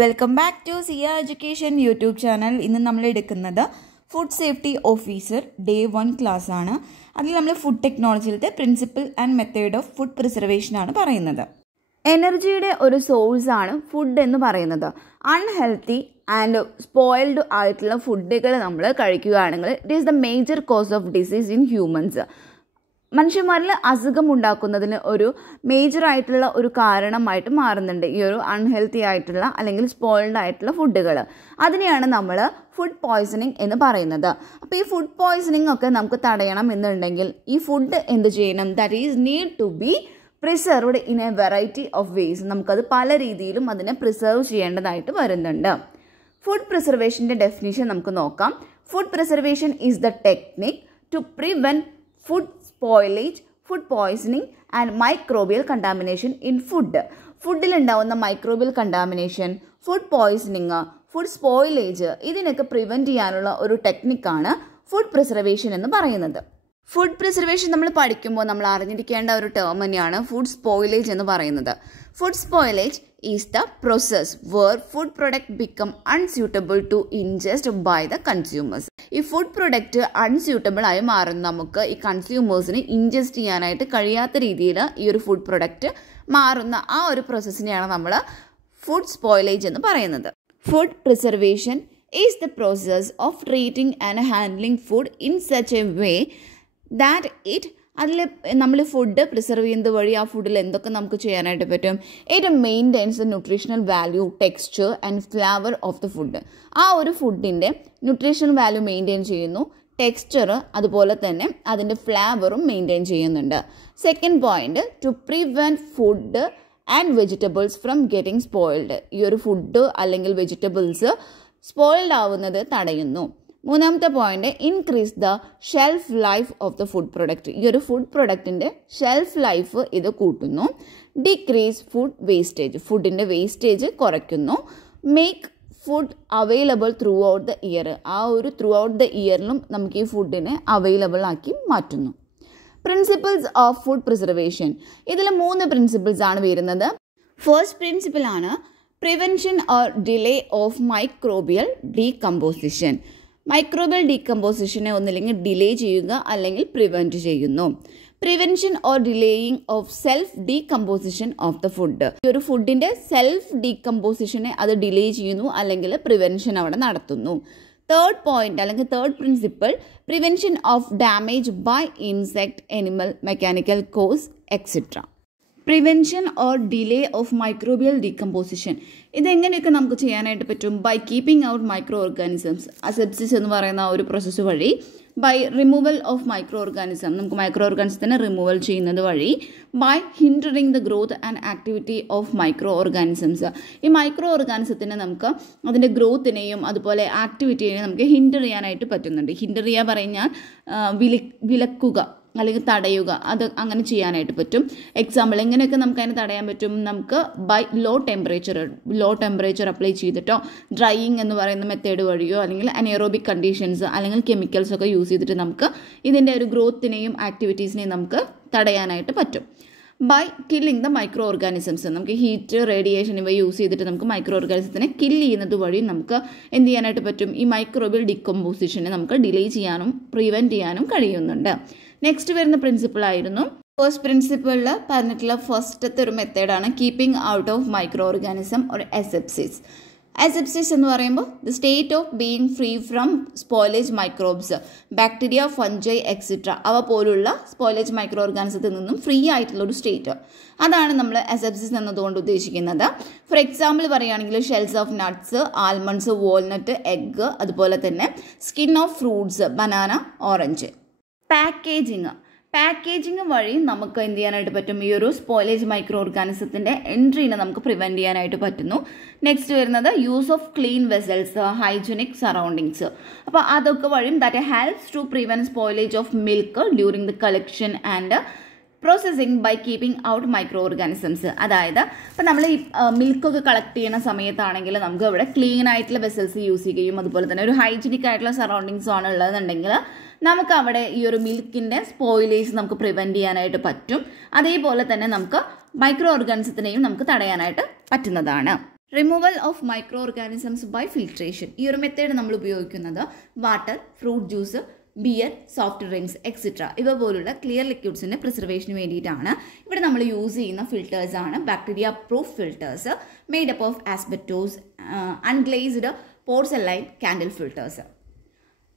Welcome back to Zia education YouTube channel. ഇന്ന് നമ്മൾ എടുക്കുന്നത് food safety officer day 1 class ആണ്. അതിൽ നമ്മൾ ഫുഡ് ടെക്നോളജിയിലത്തെ principle and method of food preservation ആണ് പറയുന്നത്. എനർജിയുടെ ഒരു സോഴ്സ് ആണ് ഫുഡ് എന്ന് പറയുന്നത്. അൺഹെൽത്തി ആൻഡ് സ്പോയിൽഡ് ആയിട്ടുള്ള ഫുഡുകൾ നമ്മൾ കഴിക്കുകയാണെങ്കിൽ it is the major cause of disease in humans. മനുഷ്യന്മാരിൽ അസുഖം ഉണ്ടാക്കുന്നതിന് ഒരു മേജറായിട്ടുള്ള ഒരു കാരണമായിട്ട് മാറുന്നുണ്ട് ഈ ഒരു അൺഹെൽത്തി ആയിട്ടുള്ള അല്ലെങ്കിൽ സ്പോയിൽഡ് ആയിട്ടുള്ള ഫുഡുകൾ. അതിനെയാണ് നമ്മൾ ഫുഡ് പോയ്സണിങ് എന്ന് പറയുന്നത്. അപ്പോൾ ഈ ഫുഡ് പോയ്സണിങ് ഒക്കെ നമുക്ക് തടയണം എന്നുണ്ടെങ്കിൽ ഈ ഫുഡ് എന്ത് ചെയ്യണം? That is need to be preserved in a variety of ways. നമുക്കത് പല രീതിയിലും അതിനെ പ്രിസർവ് ചെയ്യേണ്ടതായിട്ട് വരുന്നുണ്ട്. ഫുഡ് പ്രിസർവേഷൻ്റെ ഡെഫിനിഷൻ നമുക്ക് നോക്കാം. Food preservation is the technique to prevent food spoilage, food poisoning and microbial contamination in food. ഫുഡിൽ ഉണ്ടാവുന്ന microbial contamination, food poisoning, food spoilage ഇതിനൊക്കെ പ്രിവെൻറ്റ് ചെയ്യാനുള്ള ഒരു ടെക്നിക്കാണ് ഫുഡ് പ്രിസർവേഷൻ എന്ന് പറയുന്നത്. ഫുഡ് പ്രിസർവേഷൻ നമ്മൾ പഠിക്കുമ്പോൾ നമ്മൾ അറിഞ്ഞിരിക്കേണ്ട ഒരു ടേം തന്നെയാണ് ഫുഡ് സ്പോയിലേജ് എന്ന് പറയുന്നത്. Food spoilage is the process where food product become unsuitable to ingest by the consumers. ഈ ഫുഡ് പ്രൊഡക്റ്റ് അൺസ്യൂട്ടബിൾ ആയി മാറും. നമുക്ക് ഈ കൺസ്യൂമേഴ്സിന് ഇൻജസ്റ്റ് ചെയ്യാനായിട്ട് കഴിയാത്ത രീതിയിൽ ഈ ഒരു ഫുഡ് പ്രൊഡക്റ്റ് മാറുന്ന ആ ഒരു പ്രോസസ്സിനെയാണ് നമ്മൾ ഫുഡ് സ്പോയിലേജ് എന്ന് പറയുന്നത്. Food preservation is the process of treating and handling food in such a way that it അതിൽ നമ്മൾ ഫുഡ് പ്രിസർവ് ചെയ്യുന്നത് വഴി ആ ഫുഡിൽ എന്തൊക്കെ നമുക്ക് ചെയ്യാനായിട്ട് പറ്റും? It maintains the nutritional value, texture and flavour of the food. ആ ഒരു ഫുഡിൻ്റെ ന്യൂട്രീഷണൽ വാല്യൂ മെയിൻറ്റെയിൻ ചെയ്യുന്നു, ടെക്സ്ചർ അതുപോലെ തന്നെ അതിൻ്റെ ഫ്ലേവറും മെയിൻറ്റെയിൻ ചെയ്യുന്നുണ്ട്. Second point, to prevent food and vegetables from getting spoiled. ഈ ഒരു ഫുഡ് അല്ലെങ്കിൽ വെജിറ്റബിൾസ് സ്പോയിൽഡ് ആവുന്നത് തടയുന്നു. മൂന്നാമത്തെ point, increase the shelf life of the food product. ഈ ഒരു ഫുഡ് പ്രൊഡക്റ്റിൻ്റെ ഷെൽഫ് ലൈഫ് ഇത് കൂട്ടുന്നു. ഡിക്രീസ് ഫുഡ് വേസ്റ്റേജ്, ഫുഡിൻ്റെ വേസ്റ്റേജ് കുറയ്ക്കുന്നു. Make food available through out the year, ആ ഒരു ത്രൂ ഔട്ട് ദ ഇയറിലും നമുക്ക് ഈ ഫുഡിനെ അവൈലബിൾ ആക്കി മാറ്റുന്നു. പ്രിൻസിപ്പിൾസ് ഓഫ് ഫുഡ് പ്രിസർവേഷൻ, ഇതിൽ 3 പ്രിൻസിപ്പിൾസ് ആണ് വരുന്നത്. ഫസ്റ്റ് പ്രിൻസിപ്പിൾ ആണ് prevention or delay of microbial decomposition. Microbial ഡീകമ്പോസിഷനെ ഒന്നില്ലെങ്കിൽ ഡിലേ ചെയ്യുക അല്ലെങ്കിൽ പ്രിവെൻറ്റ് ചെയ്യുന്നു. Prevention or delaying of self decomposition of the food. ഈ ഒരു ഫുഡിൻ്റെ സെൽഫ് ഡീകമ്പോസിഷനെ അത് ഡിലേ ചെയ്യുന്നു അല്ലെങ്കിൽ പ്രിവെൻഷൻ അവിടെ നടത്തുന്നു. തേർഡ് പോയിന്റ് അല്ലെങ്കിൽ third principle, prevention of damage by insect, animal, mechanical cause etcetera. Prevention or delay of microbial decomposition ഇതെങ്ങനെയൊക്കെ നമുക്ക് ചെയ്യാനായിട്ട് പറ്റും? By keeping out micro organisms, asepsis എന്ന് പറയുന്ന ഒരു പ്രോസസ്സ് വഴി. By removal of microorganism, നമുക്ക് മൈക്രോ ഓർഗാനിസത്തിനെ റിമൂവൽ ചെയ്യുന്നത് വഴി. By hindering the growth and activity of micro organisms, ഈ മൈക്രോ ഓർഗാനിസത്തിനെ നമുക്ക് അതിൻ്റെ ഗ്രോത്തിനെയും അതുപോലെ ആക്ടിവിറ്റിയെയും നമുക്ക് ഹിൻഡർ ചെയ്യാനായിട്ട് പറ്റുന്നുണ്ട്. ഹിൻഡർ ചെയ്യുക പറഞ്ഞാൽ വിലക്കുക അല്ലെങ്കിൽ തടയുക, അത് അങ്ങനെ ചെയ്യാനായിട്ട് പറ്റും. എക്സാമ്പിൾ എങ്ങനെയൊക്കെ നമുക്ക് അതിനെ തടയാൻ പറ്റും? നമുക്ക് ബൈ ലോ ടെമ്പറേച്ചർ അപ്ലൈ ചെയ്തിട്ടോ, ഡ്രൈയിങ് എന്ന് പറയുന്ന മെത്തേഡ് വഴിയോ, അല്ലെങ്കിൽ അനേറോബിക് കണ്ടീഷൻസ് അല്ലെങ്കിൽ കെമിക്കൽസ് ഒക്കെ യൂസ് ചെയ്തിട്ട് നമുക്ക് ഇതിൻ്റെ ഒരു ഗ്രോത്തിനെയും ആക്ടിവിറ്റീസിനെയും നമുക്ക് തടയാനായിട്ട് പറ്റും. By killing the micro organisms, നമുക്ക് ഹീറ്റ്, റേഡിയേഷൻ ഇവ യൂസ് ചെയ്തിട്ട് നമുക്ക് മൈക്രോ ഓർഗാനിസത്തിനെ കില്ല് ചെയ്യുന്നത് വഴി നമുക്ക് എന്ത് ചെയ്യാനായിട്ട് പറ്റും? ഈ മൈക്രോബിയൽ ഡികമ്പോസിഷനെ നമുക്ക് ഡിലേ ചെയ്യാനും പ്രിവെൻറ്റ് ചെയ്യാനും കഴിയുന്നുണ്ട്. നെക്സ്റ്റ് വരുന്ന പ്രിൻസിപ്പിൾ ആയിരുന്നു ഫസ്റ്റ് പ്രിൻസിപ്പിളിൽ പറഞ്ഞിട്ടുള്ള ഫസ്റ്റത്തെ ഒരു മെത്തേഡാണ് keeping out of microorganism or asepsis. Asepsis എന്ന് പറയുമ്പോൾ the state of being free from spoilage microbes, bacteria, fungi etcetera അവ പോലുള്ള സ്പോയിലേജ് മൈക്രോ ഓർഗാനിസത്തിൽ നിന്നും ഫ്രീ ആയിട്ടുള്ള ഒരു സ്റ്റേറ്റ്, അതാണ് നമ്മൾ അസെപ്സിസ് എന്നതുകൊണ്ട് ഉദ്ദേശിക്കുന്നത്. ഫോർ എക്സാമ്പിൾ പറയുകയാണെങ്കിൽ shells of nuts, almonds, walnut, egg, അതുപോലെ തന്നെ skin of fruits, banana, orange. Packaging വഴി നമുക്ക് എന്ത് ചെയ്യാനായിട്ട് പറ്റും? ഈ ഒരു സ്പോയിലേജ് മൈക്രോ ഓർഗാനിസത്തിൻ്റെ എൻട്രീനെ നമുക്ക് പ്രിവെൻറ്റ് ചെയ്യാനായിട്ട് പറ്റുന്നു. നെക്സ്റ്റ് വരുന്നത് use of clean vessels, hygienic surroundings. അപ്പോൾ അതൊക്കെ വഴിയും that helps to prevent spoilage of milk during the collection and processing by keeping out micro organisms. അതായത് ഇപ്പം നമ്മൾ ഈ മിൽക്കൊക്കെ കളക്ട് ചെയ്യുന്ന സമയത്താണെങ്കിൽ നമുക്ക് ഇവിടെ ക്ലീൻ ആയിട്ടുള്ള വെസൽസ് യൂസ് ചെയ്യുകയും അതുപോലെ തന്നെ ഒരു ഹൈജീനിക് ആയിട്ടുള്ള സറൗണ്ടിങ്സ് ആണ് ഉള്ളതെന്നുണ്ടെങ്കിൽ നമുക്ക് അവിടെ ഈ ഒരു മിൽക്കിൻ്റെ സ്പോയിലേജ് നമുക്ക് പ്രിവെൻറ്റ് ചെയ്യാനായിട്ട് പറ്റും. അതേപോലെ തന്നെ നമുക്ക് മൈക്രോ ഓർഗാനിസത്തിനെയും നമുക്ക് തടയാനായിട്ട് പറ്റുന്നതാണ്. Removal of micro organisms by filtration. ഈ ഒരു മെത്തേഡ് നമ്മൾ ഉപയോഗിക്കുന്നത് water, fruit juice, beer, soft drinks etcetera ഇവ പോലുള്ള ക്ലിയർ ലിക്വിഡ്സിൻ്റെ പ്രിസർവേഷന് വേണ്ടിയിട്ടാണ്. ഇവിടെ നമ്മൾ യൂസ് ചെയ്യുന്ന ഫിൽറ്റേഴ്സ് ആണ് bacteria proof filters made up of asbestos, unglazed porcelain candle filters.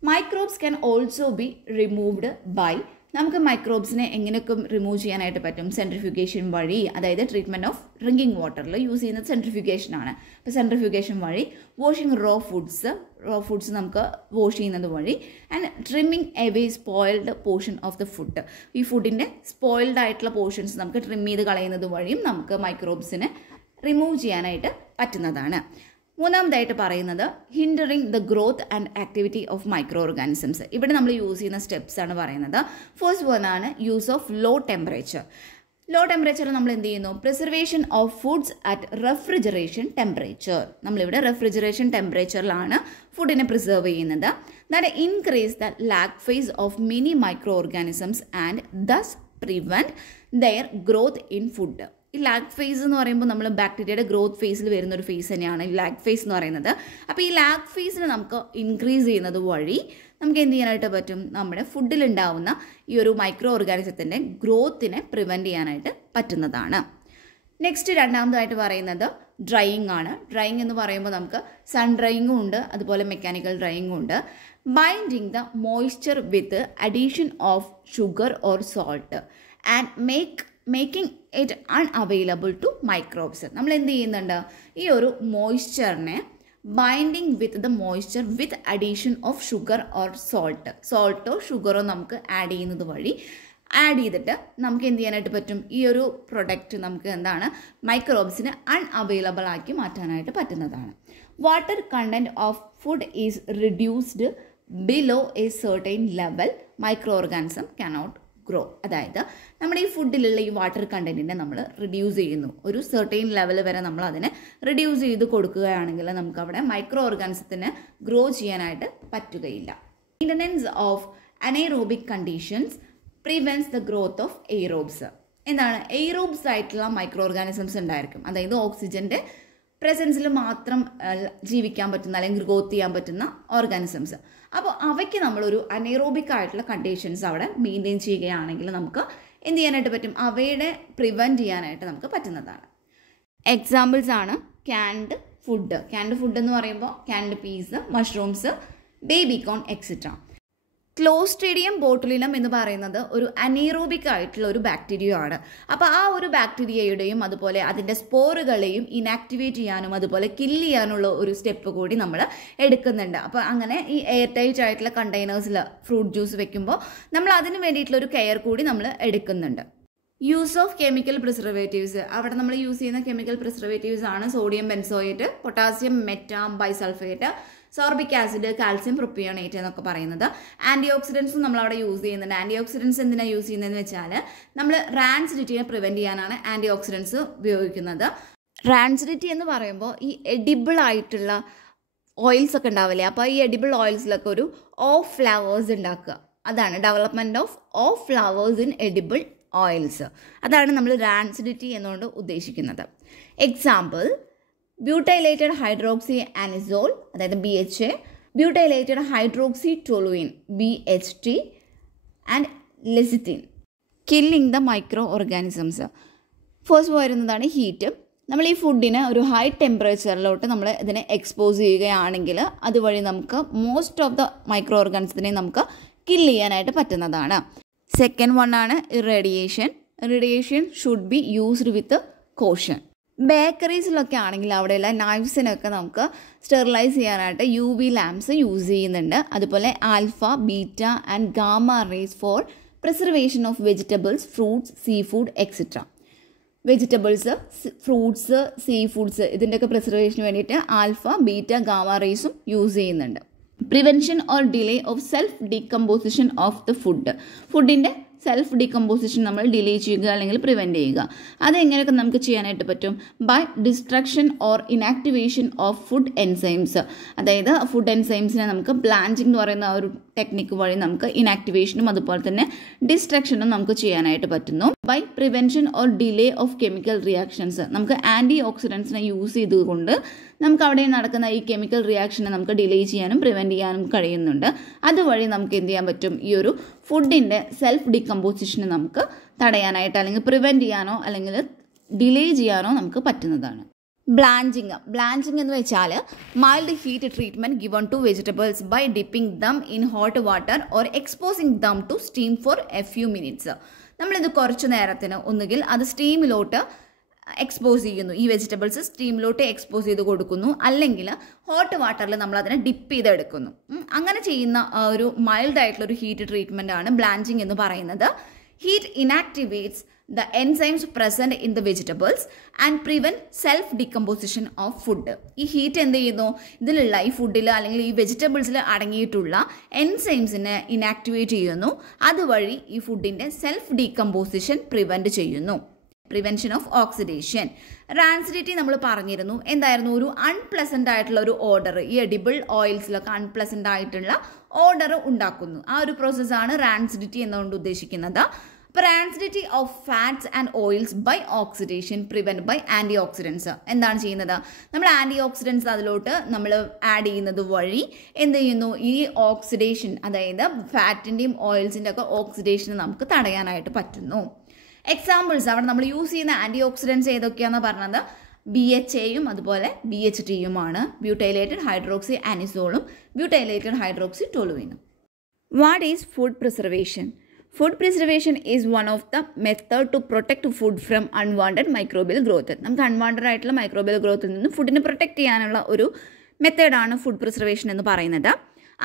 Microbes can also be removed by, നമുക്ക് മൈക്രോബ്സിനെ എങ്ങനെയൊക്കെ റിമൂവ് ചെയ്യാനായിട്ട് പറ്റും? സെൻട്രിഫ്യൂഗേഷൻ വഴി, അതായത് ട്രീറ്റ്മെൻറ്റ് ഓഫ് ഡ്രിങ്കിങ് വാട്ടറിൽ യൂസ് ചെയ്യുന്നത് സെൻട്രിഫ്യൂഗേഷൻ ആണ്. അപ്പോൾ സെൻട്രിഫ്യൂഗേഷൻ വഴി, വാഷിംഗ് റോ ഫുഡ്സ് നമുക്ക് വാഷ് ചെയ്യുന്നത് വഴി, and trimming away spoiled portion of the food, ഈ ഫുഡിൻ്റെ സ്പോയിൽഡ് ആയിട്ടുള്ള പോർഷൻസ് നമുക്ക് ട്രിം ചെയ്ത് കളയുന്നത് വഴിയും നമുക്ക് മൈക്രോബ്സിനെ റിമൂവ് ചെയ്യാനായിട്ട് പറ്റുന്നതാണ്. മൂന്നാമതായിട്ട് പറയുന്നത് hindering the growth and activity of micro organisms. ഇവിടെ നമ്മൾ യൂസ് ചെയ്യുന്ന സ്റ്റെപ്സ് ആണ് പറയുന്നത്. ഫസ്റ്റ് വൺ ആണ് use of low temperature. Low temperature നമ്മൾ എന്ത് ചെയ്യുന്നു? Preservation of foods at refrigeration temperature. നമ്മളിവിടെ റെഫ്രിജറേഷൻ ടെമ്പറേച്ചറിലാണ് ഫുഡിനെ പ്രിസർവ് ചെയ്യുന്നത്. That increase the lag phase of many micro organisms and thus prevent their growth in food. ഈ lag phase എന്ന് പറയുമ്പോൾ നമ്മൾ ബാക്ടീരിയയുടെ ഗ്രോത്ത് ഫേസിൽ വരുന്ന ഒരു ഫേസ് തന്നെയാണ് ഈ ലാഗ് ഫേസ് എന്ന് പറയുന്നത്. അപ്പോൾ ഈ ലാഗ് ഫേസിനെ നമുക്ക് ഇൻക്രീസ് ചെയ്യുന്നത് വഴി നമുക്ക് എന്ത് ചെയ്യാനായിട്ട് പറ്റും? നമ്മുടെ ഫുഡിലുണ്ടാവുന്ന ഈ ഒരു മൈക്രോ ഓർഗാനിസത്തിൻ്റെ ഗ്രോത്തിനെ പ്രിവെൻറ്റ് ചെയ്യാനായിട്ട് പറ്റുന്നതാണ്. നെക്സ്റ്റ് രണ്ടാമതായിട്ട് പറയുന്നത് ഡ്രൈയിങ് ആണ്. ഡ്രൈയിങ് എന്ന് പറയുമ്പോൾ നമുക്ക് സൺ ഡ്രൈയിങ്ങും ഉണ്ട്, അതുപോലെ മെക്കാനിക്കൽ ഡ്രൈയിങ്ങും ഉണ്ട്. Binding the moisture with addition of sugar or salt and making it unavailable to microbes. നമ്മൾ എന്ത് ചെയ്യുന്നുണ്ട്? ഈ ഒരു മോയ്സ്ചറിനെ binding with the moisture with addition of sugar or സോൾട്ടോ ഷുഗറോ നമുക്ക് ആഡ് ചെയ്യുന്നത് വഴി ആഡ് ചെയ്തിട്ട് നമുക്ക് എന്ത് ചെയ്യാനായിട്ട് പറ്റും? ഈ ഒരു പ്രൊഡക്റ്റ് നമുക്ക് എന്താണ് മൈക്രോബ്സിനെ അൺഅവൈലബിൾ ആക്കി മാറ്റാനായിട്ട് പറ്റുന്നതാണ്. Water content of food is reduced below A certain level micro organism cannot grow. അതായത് നമ്മുടെ ഈ ഫുഡിലുള്ള ഈ വാട്ടർ കണ്ടന്റിനെ നമ്മൾ റിഡ്യൂസ് ചെയ്യുന്നു. ഒരു സെർട്ടൈൻ ലെവൽ വരെ നമ്മൾ അതിനെ റിഡ്യൂസ് ചെയ്ത് കൊടുക്കുകയാണെങ്കിൽ നമുക്ക് അവിടെ മൈക്രോ ഓർഗാനിസത്തിന് ഗ്രോ ചെയ്യാനായിട്ട് പറ്റുകയില്ല. Maintenance of anaerobic conditions prevents the growth of aerobes. എന്താണ്? എയ്റോബ്സ് ആയിട്ടുള്ള മൈക്രോ ഓർഗാനിസംസ് ഉണ്ടായിരിക്കും. അതായത് ഓക്സിജൻ്റെ പ്രസൻസിൽ മാത്രം ജീവിക്കാൻ പറ്റുന്ന അല്ലെങ്കിൽ ഗ്രോത്ത് ചെയ്യാൻ പറ്റുന്ന ഓർഗാനിസംസ്. അപ്പോൾ അവയ്ക്ക് നമ്മളൊരു അനൈറോബിക് ആയിട്ടുള്ള കണ്ടീഷൻസ് അവിടെ മെയിൻറ്റെയിൻ ചെയ്യുകയാണെങ്കിൽ നമുക്ക് എന്ത് ചെയ്യാനായിട്ട് പറ്റും? അവയുടെ പ്രിവെൻറ്റ് ചെയ്യാനായിട്ട് നമുക്ക് പറ്റുന്നതാണ്. എക്സാമ്പിൾസ് ആണ് ക്യാൻഡ് ഫുഡ്. ക്യാൻഡ് ഫുഡ് എന്ന് പറയുമ്പോൾ canned peas, mushrooms, baby corn etcetera. Clostridium botulinum എന്ന് പറയുന്നത് ഒരു അനൈറോബിക് ആയിട്ടുള്ള ഒരു ബാക്ടീരിയ ആണ്. അപ്പോൾ ആ ഒരു ബാക്ടീരിയയുടെയും അതുപോലെ അതിൻ്റെ സ്പോറുകളെയും ഇനാക്ടിവേറ്റ് ചെയ്യാനും അതുപോലെ കില്ല് ചെയ്യാനുള്ള ഒരു സ്റ്റെപ്പ് കൂടി നമ്മൾ എടുക്കുന്നുണ്ട്. അപ്പോൾ അങ്ങനെ ഈ എയർ ടൈറ്റ് ആയിട്ടുള്ള കണ്ടെയ്നേഴ്സിൽ ഫ്രൂട്ട് ജ്യൂസ് വെക്കുമ്പോൾ നമ്മൾ അതിന് വേണ്ടിയിട്ടുള്ള ഒരു കെയർ കൂടി നമ്മൾ എടുക്കുന്നുണ്ട്. Use of chemical preservatives. അവിടെ നമ്മൾ യൂസ് ചെയ്യുന്ന കെമിക്കൽ പ്രിസർവേറ്റീവ്സ് ആണ് sodium benzoate, potassium metabisulphite, sorbic acid, calcium propionate എന്നൊക്കെ പറയുന്നത്. ആൻറ്റി ഓക്സിഡൻസും നമ്മളവിടെ യൂസ് ചെയ്യുന്നുണ്ട്. ആൻറ്റി ഓക്സിഡൻസ് എന്തിനാണ് യൂസ് ചെയ്യുന്നതെന്ന് വെച്ചാൽ നമ്മൾ റാൻസിഡിറ്റിയെ പ്രിവെൻറ്റ് ചെയ്യാനാണ് ആൻറ്റി ഓക്സിഡൻസ് ഉപയോഗിക്കുന്നത്. റാൻസിഡിറ്റി എന്ന് പറയുമ്പോൾ ഈ എഡിബിൾ ആയിട്ടുള്ള ഓയിൽസ് ഒക്കെ ഉണ്ടാവില്ലേ, അപ്പോൾ ഈ എഡിബിൾ ഓയിൽസിലൊക്കെ ഒരു ഓഫ് ഫ്ലവേഴ്സ് ഉണ്ടാക്കുക. അതാണ് development of flowers in edible oils. അതാണ് നമ്മൾ റാൻസിഡിറ്റി എന്നുകൊണ്ട് ഉദ്ദേശിക്കുന്നത്. എക്സാമ്പിൾ ബ്യൂട്ടൈലേറ്റഡ് ഹൈഡ്രോക്സി ആനിസോൾ, അതായത് BHA, butylated hydroxy toluene BHT and lecithin. Killing the micro organisms. First വരുന്നതാണ് ഹീറ്റ്. നമ്മൾ ഈ ഫുഡിന് ഒരു ഹൈ ടെമ്പറേച്ചറിലോട്ട് നമ്മൾ ഇതിനെ എക്സ്പോസ് ചെയ്യുകയാണെങ്കിൽ അതുവഴി നമുക്ക് മോസ്റ്റ് ഓഫ് ദ മൈക്രോ ഓർഗാനിസത്തിനെ നമുക്ക് കില്ല് ചെയ്യാനായിട്ട് പറ്റുന്നതാണ്. സെക്കൻഡ് വൺ ആണ് irradiation. Irradiation should be used with caution. ബേക്കറീസിലൊക്കെ ആണെങ്കിൽ അവിടെയുള്ള നൈഫ്സിനൊക്കെ നമുക്ക് സ്റ്റെറിലൈസ് ചെയ്യാനായിട്ട് UV ലാംപ്സ് യൂസ് ചെയ്യുന്നുണ്ട്. അതുപോലെ alpha, beta and gamma rays for preservation of vegetables, fruits, sea food etcetera. Vegetables, fruits, sea foods ഇതിൻ്റെയൊക്കെ പ്രിസർവേഷന് വേണ്ടിയിട്ട് ആൽഫ, ബീറ്റ, ഗാമ റേസും യൂസ് ചെയ്യുന്നുണ്ട്. Prevention or delay of self decomposition of the food. ഫുഡിൻ്റെ self decomposition നമ്മൾ delay ചെയ്യുക അല്ലെങ്കിൽ prevent ചെയ്യുക. അതെങ്ങനെയൊക്കെ നമുക്ക് ചെയ്യാനായിട്ട് പറ്റും? By destruction or inactivation of food enzymes. അതായത് ഫുഡ് എൻസൈംസിനെ നമുക്ക് ബ്ലാഞ്ചിങ് എന്ന് പറയുന്ന ഒരു ടെക്നിക്ക് വഴി നമുക്ക് ഇനാക്ടിവേഷനും അതുപോലെ തന്നെ ഡിസ്ട്രക്ഷനും നമുക്ക് ചെയ്യാനായിട്ട് പറ്റുന്നു. By prevention or delay of chemical reactions, നമുക്ക് ആൻറ്റി ഓക്സിഡൻസിനെ യൂസ് ചെയ്തുകൊണ്ട് നമുക്ക് അവിടെ നടക്കുന്ന ഈ കെമിക്കൽ റിയാക്ഷനെ നമുക്ക് ഡിലേ ചെയ്യാനും പ്രിവെൻറ്റ് ചെയ്യാനും കഴിയുന്നുണ്ട്. അതുവഴി നമുക്ക് എന്ത് ചെയ്യാൻ പറ്റും? ഈ ഒരു ഫുഡിൻ്റെ സെൽഫ് ഡീകമ്പോസിഷനെ നമുക്ക് തടയാനായിട്ട് അല്ലെങ്കിൽ പ്രിവെൻറ്റ് ചെയ്യാനോ അല്ലെങ്കിൽ ഡിലേ ചെയ്യാനോ നമുക്ക് പറ്റുന്നതാണ്. ബ്ലാഞ്ചിങ് എന്ന് വെച്ചാൽ mild heat treatment given to vegetables by dipping them in hot water or exposing them to steam for a few minutes. നമ്മളിത് കുറച്ച് നേരത്തിന് ഒന്നുകിൽ അത് സ്റ്റീമിലോട്ട് എക്സ്പോസ് ചെയ്യുന്നു, ഈ വെജിറ്റബിൾസ് സ്റ്റീമിലോട്ട് എക്സ്പോസ് ചെയ്ത് കൊടുക്കുന്നു, അല്ലെങ്കിൽ ഹോട്ട് വാട്ടറിൽ നമ്മൾ അതിനെ ഡിപ്പ് ചെയ്തെടുക്കുന്നു. അങ്ങനെ ചെയ്യുന്ന ഒരു മൈൽഡ് ആയിട്ടുള്ള ഒരു ഹീറ്റ് ട്രീറ്റ്മെൻ്റ് ആണ് ബ്ലാഞ്ചിങ് എന്ന് പറയുന്നത്. Heat inactivates the enzymes present in the vegetables and prevent self decomposition of food. ഈ ഹീറ്റ് എന്ത് ചെയ്യുന്നു? ഇതിലുള്ള ഈ ഫുഡിൽ അല്ലെങ്കിൽ ഈ വെജിറ്റബിൾസിൽ അടങ്ങിയിട്ടുള്ള എൻസൈംസിനെ ഇനാക്ടിവേറ്റ് ചെയ്യുന്നു. അതുവഴി ഈ ഫുഡിൻ്റെ സെൽഫ് ഡീകമ്പോസിഷൻ പ്രിവെൻറ്റ് ചെയ്യുന്നു. Prevention of oxidation. റാൻസിഡിറ്റി നമ്മൾ പറഞ്ഞിരുന്നു. എന്തായിരുന്നു? ഒരു അൺപ്ലസൻ്റ് ആയിട്ടുള്ള ഒരു ഓർഡർ, ഈ എഡിബിൾ ഓയിൽസിലൊക്കെ അൺപ്ലസൻ്റ് ആയിട്ടുള്ള ഓർഡർ ഉണ്ടാക്കുന്നു. ആ ഒരു പ്രോസസ്സാണ് റാൻസിഡിറ്റി എന്നുകൊണ്ട് ഉദ്ദേശിക്കുന്നത്. Rancidity of fats and oils by oxidation prevent by anti oxidants. എന്താണ് ചെയ്യുന്നത്? നമ്മൾ ആൻറ്റി ഓക്സിഡൻസ് അതിലോട്ട് നമ്മൾ ആഡ് ചെയ്യുന്നത് വഴി എന്ത് ചെയ്യുന്നു? ഈ ഓക്സിഡേഷൻ, അതായത് ഫാറ്റിൻ്റെയും ഓയിൽസിൻ്റെ ഒക്കെ ഓക്സിഡേഷന് നമുക്ക് തടയാനായിട്ട് പറ്റുന്നു. എക്സാമ്പിൾസ് അവിടെ നമ്മൾ യൂസ് ചെയ്യുന്ന ആൻറ്റി ഓക്സിഡൻസ് ഏതൊക്കെയാണെന്ന് പറഞ്ഞത് BHAയും അതുപോലെ BHTയുമാണ്. ബ്യൂട്ടൈലേറ്റഡ് ഹൈഡ്രോക്സി ആനിസോളും ബ്യൂട്ടൈലേറ്റഡ് ഹൈഡ്രോക്സി ടോളുവിനും. What is food preservation? Food preservation is one of the method to protect food from unwanted microbial growth. നമുക്ക് അൺവാണ്ടഡ് ആയിട്ടുള്ള മൈക്രോബിയൽ ഗ്രോത്തിൽ നിന്ന് ഫുഡിനെ പ്രൊട്ടക്ട് ചെയ്യാനുള്ള ഒരു മെത്തേഡാണ് ഫുഡ് പ്രിസർവേഷൻ എന്ന് പറയുന്നത്.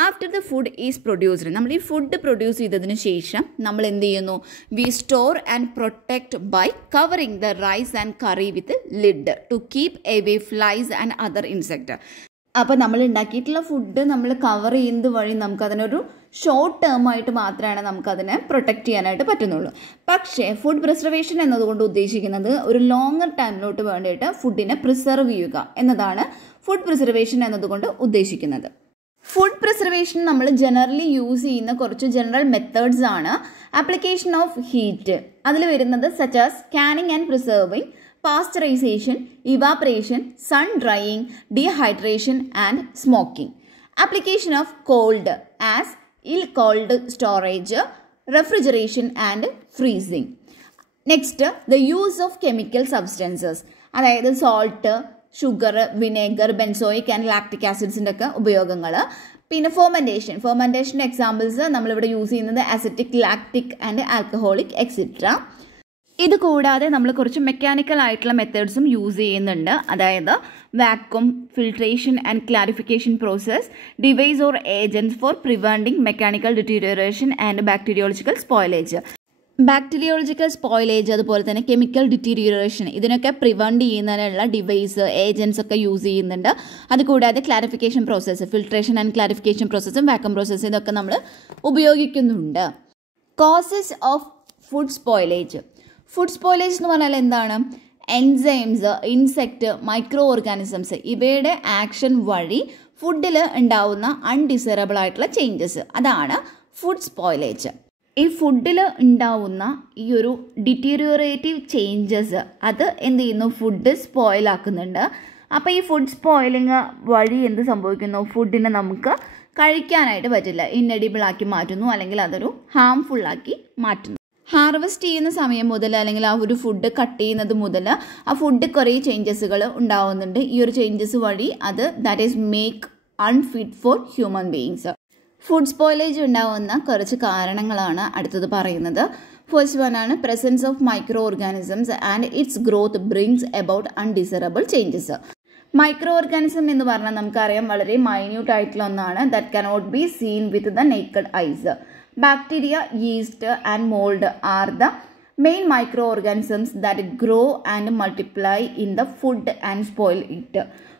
After the food is produced, നമ്മൾ ഈ ഫുഡ് പ്രൊഡ്യൂസ് ചെയ്തതിന് ശേഷം നമ്മൾ എന്ത് ചെയ്യുന്നു? We store and protect by covering the rice and curry with lid to keep away flies and other insect. അപ്പോൾ നമ്മൾ ഉണ്ടാക്കിയിട്ടുള്ള ഫുഡ് നമ്മൾ കവർ ചെയ്യുന്നത് വഴി നമുക്കതിനൊരു ഷോർട്ട് ടേം ആയിട്ട് മാത്രമാണ് നമുക്കതിനെ പ്രൊട്ടക്റ്റ് ചെയ്യാനായിട്ട് പറ്റുന്നുള്ളൂ. പക്ഷേ ഫുഡ് പ്രിസർവേഷൻ എന്നതുകൊണ്ട് ഉദ്ദേശിക്കുന്നത് ഒരു ലോങ്ങർ ടൈമിലോട്ട് വേണ്ടിയിട്ട് ഫുഡിനെ പ്രിസർവ് ചെയ്യുക എന്നതാണ് ഫുഡ് പ്രിസർവേഷൻ എന്നതുകൊണ്ട് ഉദ്ദേശിക്കുന്നത്. ഫുഡ് പ്രിസർവേഷൻ നമ്മൾ ജനറലി യൂസ് ചെയ്യുന്ന കുറച്ച് ജനറൽ മെത്തേഡ്സ് ആണ്. ആപ്ലിക്കേഷൻ ഓഫ് ഹീറ്റ് അതിൽ വരുന്നത് such as scanning and preserving, pasteurization, evaporation, sun drying, dehydration and smoking. Application of cold as ill cold storage, refrigeration and freezing. Next, the use of chemical substances, അതായത് salt, sugar, vinegar, benzoic and lactic ആസിഡ്സിൻ്റെ ഒക്കെ ഉപയോഗങ്ങൾ. പിന്നെ fermentation examples നമ്മളിവിടെ use ചെയ്യുന്നത് acetic, lactic and alcoholic etcetera. ഇത് കൂടാതെ നമ്മൾ കുറച്ച് മെക്കാനിക്കൽ ആയിട്ടുള്ള മെത്തേഡ്സും യൂസ് ചെയ്യുന്നുണ്ട്. അതായത് vacuum, filtration and clarification process, device or agents for preventing mechanical deterioration and bacteriological spoilage. Bacteriological spoilage അതുപോലെ തന്നെ കെമിക്കൽ ഡിറ്റീരിയറേഷൻ ഇതിനൊക്കെ പ്രിവെൻറ്റ് ചെയ്യുന്നതിനുള്ള ഡിവൈസ്, ഏജൻറ്റ്സ് ഒക്കെ യൂസ് ചെയ്യുന്നുണ്ട്. അതുകൂടാതെ clarification process, filtration and clarification പ്രോസസ്സും വാക്വം പ്രോസസ്സും ഇതൊക്കെ നമ്മൾ ഉപയോഗിക്കുന്നുണ്ട്. Causes of food spoilage. Food spoilage എന്ന് പറഞ്ഞാൽ എന്താണ്? എൻസൈംസ്, ഇൻസെക്റ്റ്, മൈക്രോ ഓർഗാനിസംസ് ഇവയുടെ ആക്ഷൻ വഴി ഫുഡിൽ ഉണ്ടാവുന്ന അൺഡിസൈറബിൾ ആയിട്ടുള്ള ചേഞ്ചസ്, അതാണ് ഫുഡ് സ്പോയിലേജ്. ഈ ഫുഡിൽ ഉണ്ടാവുന്ന ഈ ഒരു ഡിറ്റീരിയോറേറ്റീവ് ചേഞ്ചസ് അത് എന്ത് ചെയ്യുന്നു? ഫുഡ് സ്പോയിലാക്കുന്നുണ്ട്. അപ്പോൾ ഈ ഫുഡ് സ്പോയിലിങ് വഴി എന്ത് സംഭവിക്കുന്നു? ഫുഡിനെ നമുക്ക് കഴിക്കാനായിട്ട് പറ്റില്ല, ഇന്നെഡിബിളാക്കി മാറ്റുന്നു, അല്ലെങ്കിൽ അതൊരു ഹാംഫുള്ളാക്കി മാറ്റുന്നു. ഹാർവെസ്റ്റ് ചെയ്യുന്ന സമയം മുതൽ അല്ലെങ്കിൽ ആ ഒരു ഫുഡ് കട്ട് ചെയ്യുന്നത് മുതൽ ആ ഫുഡ് കുറേ ചേഞ്ചസുകൾ ഉണ്ടാവുന്നുണ്ട്. ഈ ഒരു ചേഞ്ചസ് വഴി അത് that is make unfit for human beings. Food spoilage ഉണ്ടാവുന്ന കുറച്ച് കാരണങ്ങളാണ് അടുത്തത് പറയുന്നത്. ഫസ്റ്റ് വൺ ആണ് presence of micro organisms and its growth brings about undesirable changes. Micro organism എന്ന് പറഞ്ഞാൽ നമുക്കറിയാം വളരെ മൈന്യൂട്ട് ആയിട്ടുള്ള ഒന്നാണ്. That cannot be seen with the naked eyes. Bacteria, yeast and mold are the main microorganisms that grow and multiply in the food and spoil it.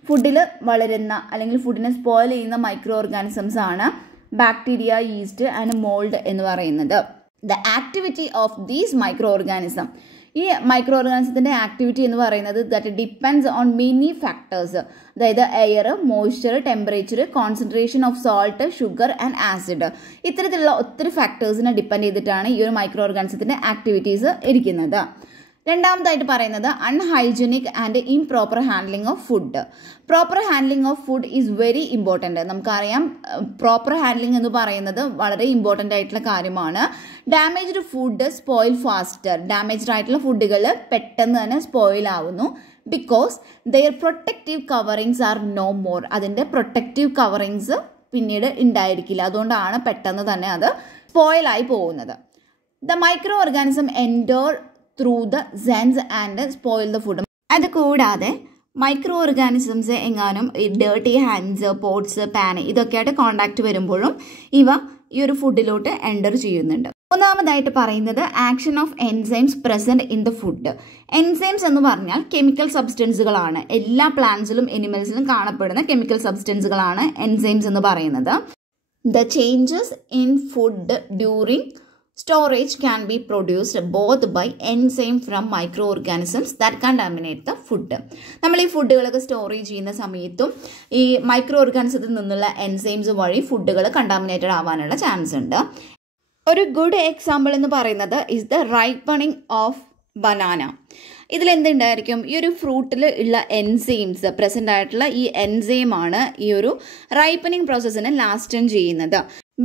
ഫുഡിൽ വളരുന്ന അല്ലെങ്കിൽ ഫുഡിനെ സ്പോയിൽ ചെയ്യുന്ന മൈക്രോ ഓർഗാനിസംസ് ആണ് ബാക്ടീരിയ, ഈസ്റ്റ് ആൻഡ് മോൾഡ് എന്ന് പറയുന്നത്. The activity of these micro organism. ഈ micro ഓർഗാനിസത്തിൻ്റെ ആക്ടിവിറ്റി എന്ന് പറയുന്നത് that depends on many factors. അതായത് air, moisture, temperature, concentration of salt, sugar and acid. ഇത്തരത്തിലുള്ള ഒത്തിരി ഫാക്ടേഴ്സിനെ ഡിപ്പെൻഡ് ചെയ്തിട്ടാണ് ഈ ഒരു മൈക്രോ ഓർഗാനിസത്തിൻ്റെ ആക്ടിവിറ്റീസ് ഇരിക്കുന്നത്. രണ്ടാമതായിട്ട് പറയുന്നത് unhygienic and improper handling of food. Proper handling of food is very important. നമുക്കറിയാം പ്രോപ്പർ ഹാൻഡ്ലിംഗ് എന്ന് പറയുന്നത് വളരെ ഇമ്പോർട്ടൻ്റ് ആയിട്ടുള്ള കാര്യമാണ്. Damaged food spoil faster. Damaged ആയിട്ടുള്ള ഫുഡുകൾ പെട്ടെന്ന് തന്നെ സ്പോയിൽ ആവുന്നു. Because their protective coverings are no more. അതിൻ്റെ പ്രൊട്ടക്റ്റീവ് കവറിങ്സ് പിന്നീട് ഉണ്ടായിരിക്കില്ല. അതുകൊണ്ടാണ് പെട്ടെന്ന് തന്നെ അത് സ്പോയിലായി പോകുന്നത്. The micro organism enter through the sense and spoil the food. അത് കൂടാതെ മൈക്രോ ഓർഗാനിസംസ് എങ്ങാനും ഡേർട്ടി ഹാൻഡ്സ്, പോട്ട്സ്, പാൻ ഇതൊക്കെയായിട്ട് കോണ്ടാക്ട് വരുമ്പോഴും ഇവ ഈ ഒരു ഫുഡിലോട്ട് എൻ്റർ ചെയ്യുന്നുണ്ട്. മൂന്നാമതായിട്ട് പറയുന്നത് action of enzymes present in the food. Enzymes എന്ന് പറഞ്ഞാൽ കെമിക്കൽ സബ്സ്റ്റൻസുകളാണ്. എല്ലാ പ്ലാന്റ്സിലും എനിമൽസിലും കാണപ്പെടുന്ന കെമിക്കൽ സബ്സ്റ്റൻസുകളാണ് എൻസൈംസ് എന്ന് പറയുന്നത്. The changes in food during storage can be produced both by enzyme from microorganisms that contaminate the food. നമ്മൾ ഈ ഫുഡുകളൊക്കെ സ്റ്റോറേജ് ചെയ്യുന്ന സമയത്തും ഈ മൈക്രോ ഓർഗാനിസത്തിൽ നിന്നുള്ള എൻസൈംസ് വഴി ഫുഡുകൾ കണ്ടാമിനേറ്റഡ് ആവാനുള്ള ചാൻസ് ഉണ്ട്. ഒരു ഗുഡ് എക്സാമ്പിൾ എന്ന് പറയുന്നത് ഇസ് ദ റൈപ്പണിങ് ഓഫ് ബനാന. ഇതിലെന്തുണ്ടായിരിക്കും? ഈ ഒരു ഫ്രൂട്ടിൽ ഉള്ള എൻസൈംസ് പ്രസൻ്റ് ആയിട്ടുള്ള ഈ എൻസൈമാണ് ഈ ഒരു റൈപ്പനിങ് പ്രോസസ്സിനെ ലാസ്റ്റൻ ചെയ്യുന്നത്.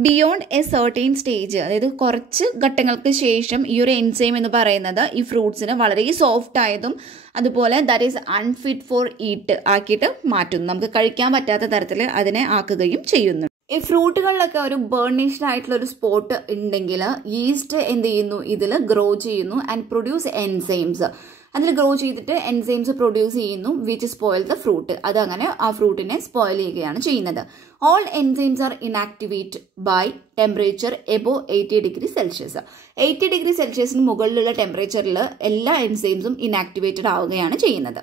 ബിയോണ്ട് എ സർട്ടൈൻ സ്റ്റേജ്, അതായത് കുറച്ച് ഘട്ടങ്ങൾക്ക് ശേഷം ഈ ഒരു എൻസൈം എന്ന് പറയുന്നത് ഈ ഫ്രൂട്ട്സിന് വളരെ സോഫ്റ്റ് ആയതും അതുപോലെ that is unfit four eat ആക്കിയിട്ട് മാറ്റുന്നു. നമുക്ക് കഴിക്കാൻ പറ്റാത്ത തരത്തിൽ അതിനെ ആക്കുകയും ചെയ്യുന്നു. ഈ ഫ്രൂട്ടുകളിലൊക്കെ ഒരു ബേർണിഷ്ഡ് ആയിട്ടുള്ള ഒരു സ്പോട്ട് ഉണ്ടെങ്കിൽ ഈസ്റ്റ് എന്ത് ചെയ്യുന്നു? ഇതിൽ ഗ്രോ ചെയ്യുന്നു ആൻഡ് പ്രൊഡ്യൂസ് എൻസൈംസ്. അതിൽ ഗ്രോ ചെയ്തിട്ട് എൻസൈംസ് പ്രൊഡ്യൂസ് ചെയ്യുന്നു വിച്ച് സ്പോയിൽ ദ ഫ്രൂട്ട്. അതങ്ങനെ ആ ഫ്രൂട്ടിനെ സ്പോയിൽ ചെയ്യുകയാണ് ചെയ്യുന്നത്. All enzymes are inactivate by temperature above 80 degree Celsius. 80 degree സെൽഷ്യസിന് മുകളിലുള്ള ടെമ്പറേച്ചറിൽ എല്ലാ എൻസൈംസും ഇനാക്ടിവേറ്റഡ് ആവുകയാണ് ചെയ്യുന്നത്.